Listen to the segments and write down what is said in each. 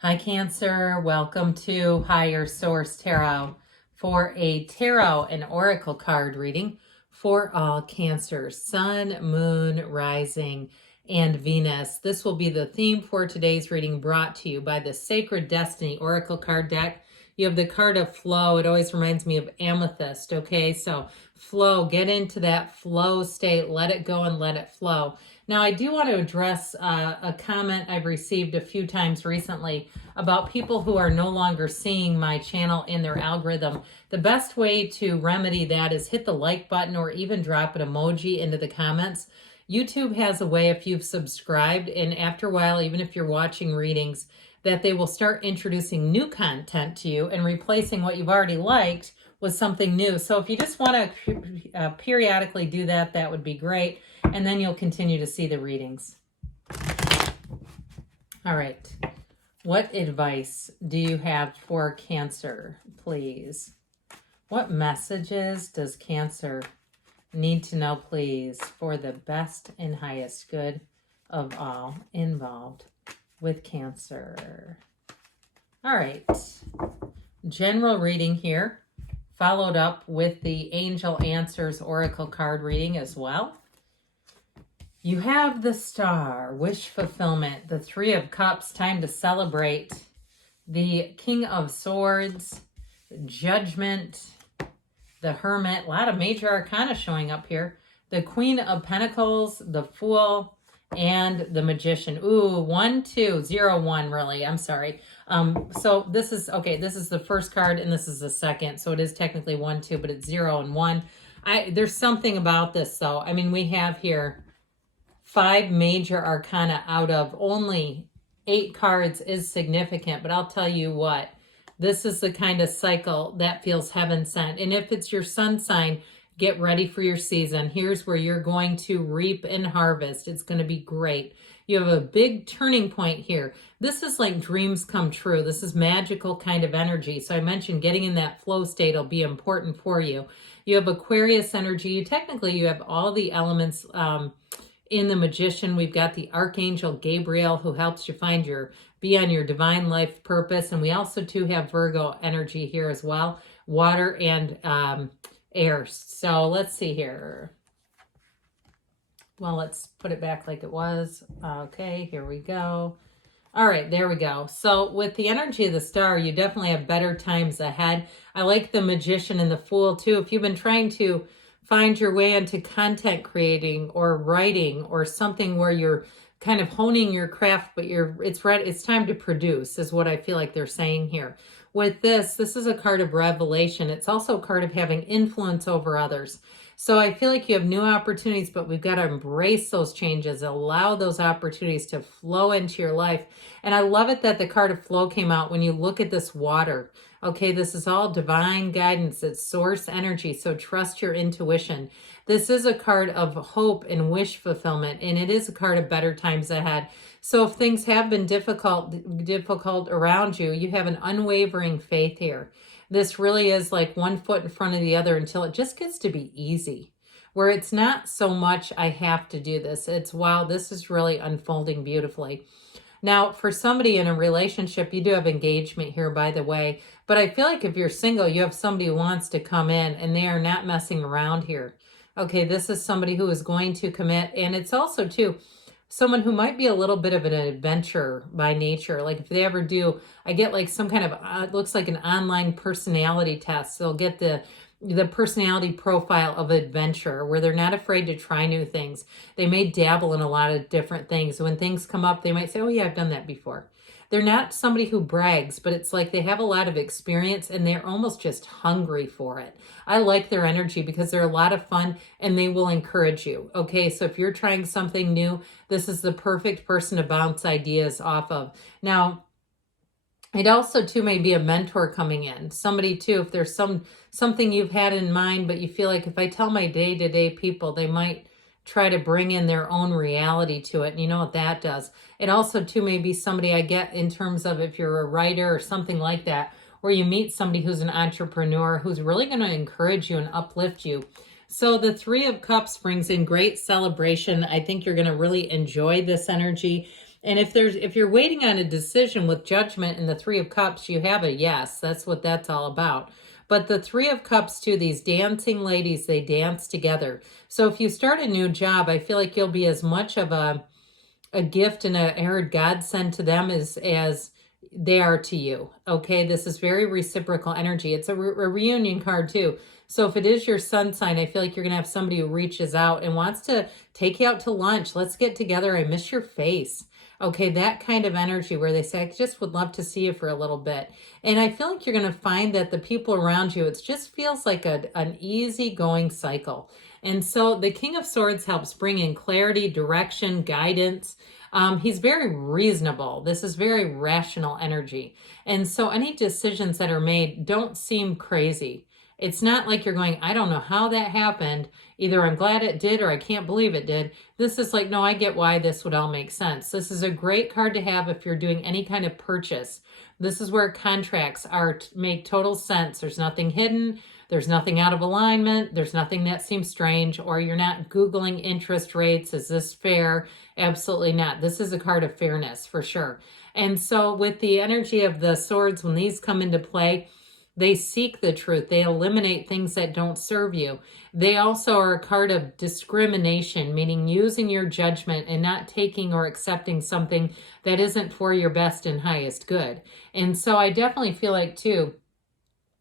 Hi, Cancer. Welcome to Higher Source Tarot for a tarot and oracle card reading for all Cancers, Sun, Moon, Rising, and Venus. This will be the theme for today's reading, brought to you by the Sacred Destiny Oracle card deck. You have the card of flow. It always reminds me of amethyst, okay? So flow, get into that flow state, let it go and let it flow. Now, I do want to address a comment I've received a few times recently about people who are no longer seeing my channel in their algorithm. The best way to remedy that is hit the like button or even drop an emoji into the comments. YouTube has a way, if you've subscribed, and after a while, even if you're watching readings, that they will start introducing new content to you and replacing what you've already liked with something new. So if you just want to periodically do that, that would be great. And then you'll continue to see the readings. All right. What advice do you have for Cancer, please? What messages does Cancer need to know, please, for the best and highest good of all involved with Cancer? All right. General reading here, followed up with the Angel Answers Oracle card reading as well. You have the Star, wish fulfillment, the Three of Cups, time to celebrate, the King of Swords, Judgment, the Hermit, a lot of major arcana showing up here, the Queen of Pentacles, the Fool, and the Magician. Ooh, 1, 2, 0, 1, really. I'm sorry. So this is, okay, this is the first card and this is the second. So it is technically 1, 2, but it's 0 and 1. There's something about this though. I mean, we have here 5 major arcana out of only 8 cards is significant, but I'll tell you what, this is the kind of cycle that feels heaven sent. And if it's your sun sign, get ready for your season. Here's where you're going to reap and harvest. It's going to be great. You have a big turning point here. This is like dreams come true. This is magical kind of energy. So I mentioned getting in that flow state will be important for you. You have Aquarius energy. You have all the elements in the Magician. We've got the Archangel Gabriel who helps you be on your divine life purpose. And we also too have Virgo energy here as well. Water and air. So let's see here. Well, let's put it back like it was. Okay, here we go. All right, there we go. So with the energy of the Star, you definitely have better times ahead. I like the Magician and the Fool too. If you've been trying to find your way into content creating or writing or something where you're kind of honing your craft, but it's time to produce, is what I feel like they're saying here. With this is a card of revelation. It's also a card of having influence over others. So I feel like you have new opportunities, but we've got to embrace those changes, allow those opportunities to flow into your life. And I love it that the card of flow came out when you look at this water. Okay, this is all divine guidance. It's source energy, so trust your intuition. This is a card of hope and wish fulfillment, and it is a card of better times ahead. So if things have been difficult around you, you have an unwavering faith here. This really is like one foot in front of the other until it just gets to be easy, where it's not so much I have to do this. It's, wow, this is really unfolding beautifully. Now, for somebody in a relationship, you do have engagement here, by the way. But I feel like if you're single, you have somebody who wants to come in and they are not messing around here. Okay, this is somebody who is going to commit. And it's also, too, someone who might be a little bit of an adventurer by nature. Like if they ever do, I get like some kind of, it looks like an online personality test. They'll get the personality profile of adventure, where they're not afraid to try new things. They may dabble in a lot of different things. When things come up, they might say, oh yeah, I've done that before. They're not somebody who brags, but it's like they have a lot of experience and they're almost just hungry for it. I like their energy because they're a lot of fun and they will encourage you. Okay, so if you're trying something new, this is the perfect person to bounce ideas off of. Now, it also too may be a mentor coming in. Somebody too, if there's something you've had in mind, but you feel like if I tell my day-to-day people, they might try to bring in their own reality to it. And you know what that does. It also too may be somebody I get in terms of if you're a writer or something like that, where you meet somebody who's an entrepreneur who's really going to encourage you and uplift you. So the Three of Cups brings in great celebration. I think you're going to really enjoy this energy. And if you're waiting on a decision with Judgment and the Three of Cups, you have a yes. That's what that's all about. But the Three of Cups too, these dancing ladies, they dance together. So if you start a new job, I feel like you'll be as much of a gift and a godsend to them as they are to you. Okay, this is very reciprocal energy. It's a reunion card too. So if it is your sun sign, I feel like you're going to have somebody who reaches out and wants to take you out to lunch. Let's get together. I miss your face. Okay, that kind of energy where they say, I just would love to see you for a little bit. And I feel like you're going to find that the people around you, it just feels like an easy going cycle. And so the King of Swords helps bring in clarity, direction, guidance. He's very reasonable. This is very rational energy. And so any decisions that are made don't seem crazy. It's not like you're going, I don't know how that happened. Either I'm glad it did or I can't believe it did. This is like, no, I get why this would all make sense. This is a great card to have if you're doing any kind of purchase. This is where contracts make total sense. There's nothing hidden. There's nothing out of alignment. There's nothing that seems strange, or you're not Googling interest rates. Is this fair? Absolutely not. This is a card of fairness for sure. And so with the energy of the swords, when these come into play, they seek the truth. They eliminate things that don't serve you. They also are a card of discrimination, meaning using your judgment and not taking or accepting something that isn't for your best and highest good. And so I definitely feel like too,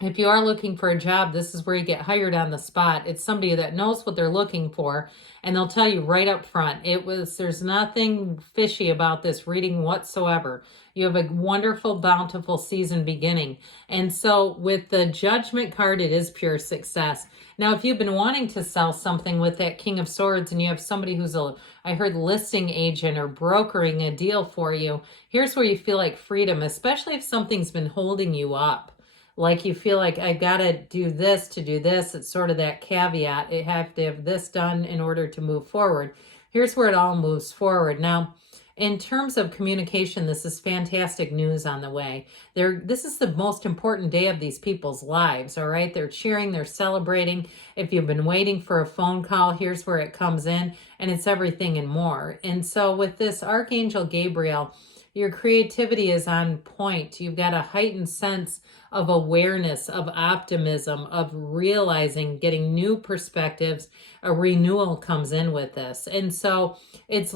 if you are looking for a job, this is where you get hired on the spot. It's somebody that knows what they're looking for, and they'll tell you right up front. There's nothing fishy about this reading whatsoever. You have a wonderful, bountiful season beginning. And so with the Judgment card, it is pure success. Now, if you've been wanting to sell something with that King of Swords and you have somebody who's I heard listing agent or brokering a deal for you, here's where you feel like freedom, especially if something's been holding you up. Like you feel like I got to do this to do this. It's sort of that caveat. I have to have this done in order to move forward. Here's where it all moves forward. Now, in terms of communication, this is fantastic news on the way. This is the most important day of these people's lives, all right? They're cheering, they're celebrating. If you've been waiting for a phone call, here's where it comes in, and it's everything and more. And so with this Archangel Gabriel, your creativity is on point. You've got a heightened sense of awareness, of optimism, of realizing, getting new perspectives. A renewal comes in with this. And so it's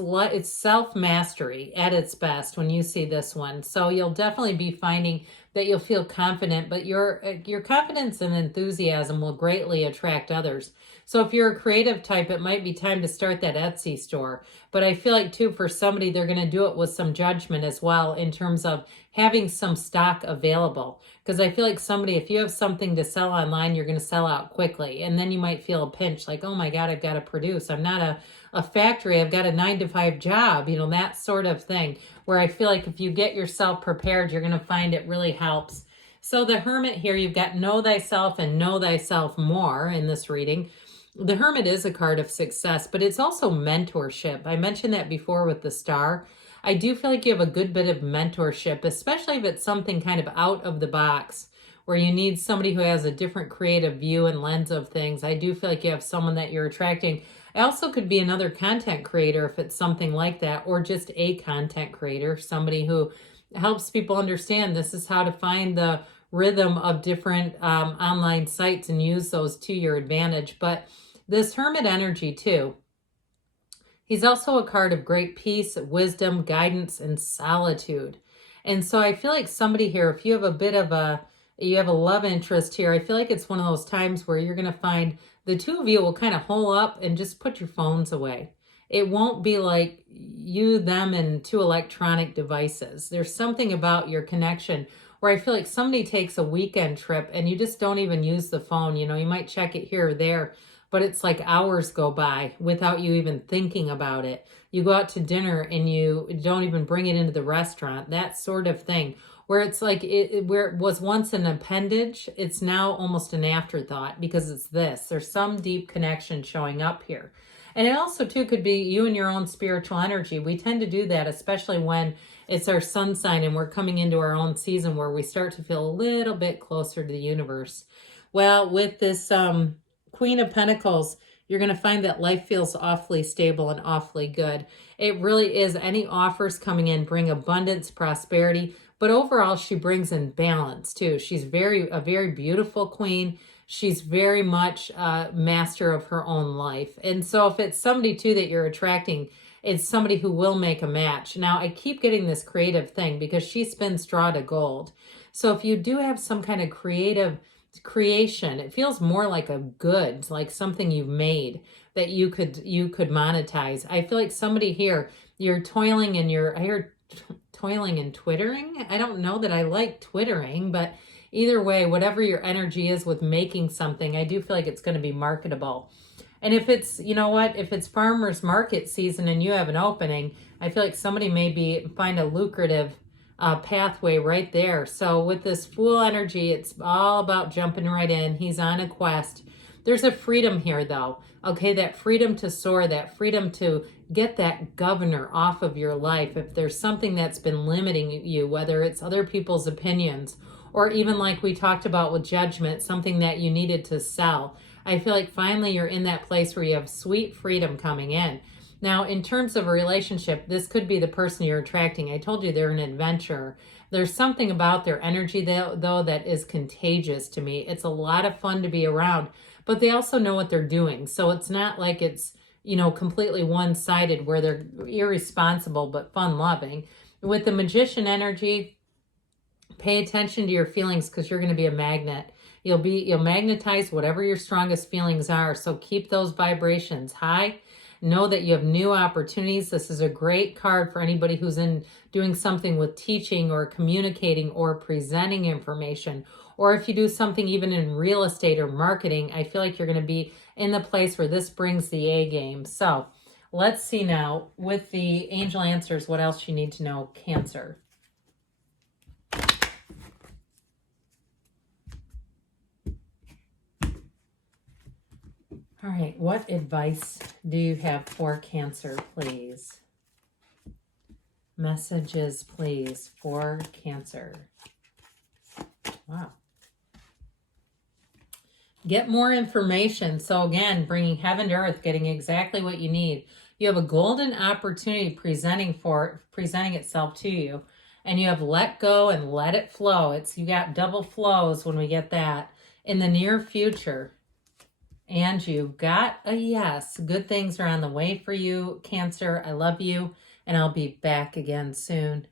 self-mastery at its best when you see this one. So you'll definitely be finding that you'll feel confident, but your confidence and enthusiasm will greatly attract others. So if you're a creative type, it might be time to start that Etsy store. But I feel like too, for somebody, they're going to do it with some judgment as well in terms of having some stock available. Because I feel like somebody, if you have something to sell online, you're going to sell out quickly. And then you might feel a pinch like, oh my God, I've got to produce. I'm not a factory. I've got a 9-to-5 job, that sort of thing, where I feel like if you get yourself prepared, you're going to find it really helps. So the Hermit here, you've got know thyself and know thyself more in this reading. The Hermit is a card of success, but it's also mentorship. I mentioned that before with the Star. I do feel like you have a good bit of mentorship, especially if it's something kind of out of the box where you need somebody who has a different creative view and lens of things. I do feel like you have someone that you're attracting. I also could be another content creator if it's something like that, or just a content creator, somebody who helps people understand this is how to find the rhythm of different online sites and use those to your advantage. But this Hermit energy too, he's also a card of great peace, wisdom, guidance, and solitude. And so I feel like somebody here, if you have you have a love interest here, I feel like it's one of those times where you're going to find the two of you will kind of hole up and just put your phones away. It won't be like you, them, and two electronic devices. There's something about your connection where I feel like somebody takes a weekend trip and you just don't even use the phone. You might check it here or there, but it's like hours go by without you even thinking about it. You go out to dinner and you don't even bring it into the restaurant, that sort of thing, where it's like where it was once an appendage, it's now almost an afterthought because it's this. There's some deep connection showing up here. And it also too could be you and your own spiritual energy. We tend to do that, especially when it's our sun sign and we're coming into our own season where we start to feel a little bit closer to the universe. Well, with this Queen of Pentacles, You're going to find that life feels awfully stable and awfully good. It really is. Any offers coming in bring abundance, prosperity, but overall she brings in balance too. She's a very beautiful queen. She's very much a master of her own life. And so if it's somebody too that you're attracting, it's somebody who will make a match. Now, I keep getting this creative thing because she spins straw to gold. So if you do have some kind of creative creation, it feels more like a good, like something you've made that you could monetize. I feel like somebody here, you're toiling and I hear toiling and twittering. I don't know that I like twittering, but either way, whatever your energy is with making something, I do feel like it's going to be marketable. And if it's, you know what, if it's farmer's market season and you have an opening, I feel like somebody may find a lucrative pathway right there. So with this Fool energy, it's all about jumping right in. He's on a quest. There's a freedom here though. Okay, that freedom to soar, that freedom to get that governor off of your life. If there's something that's been limiting you, whether it's other people's opinions or even like we talked about with judgment, something that you needed to sell. I feel like finally you're in that place where you have sweet freedom coming in. Now, in terms of a relationship, this could be the person you're attracting. I told you they're an adventurer. There's something about their energy, though, that is contagious to me. It's a lot of fun to be around, but they also know what they're doing. So it's not like it's, completely one-sided where they're irresponsible but fun-loving. With the magician energy, pay attention to your feelings because you're going to be a magnet. You'll magnetize whatever your strongest feelings are. So keep those vibrations high. Know that you have new opportunities. This is a great card for anybody who's doing something with teaching or communicating or presenting information. Or if you do something even in real estate or marketing, I feel like you're going to be in the place where this brings the A game. So let's see now with the angel answers, what else you need to know, Cancer. All right, what advice do you have for Cancer, please? Messages, please, for Cancer. Wow. Get more information. So again, bringing heaven to earth, getting exactly what you need. You have a golden opportunity presenting itself to you. And you have let go and let it flow. You got double flows when we get that in the near future. And you've got a yes. Good things are on the way for you, Cancer. I love you, and I'll be back again soon.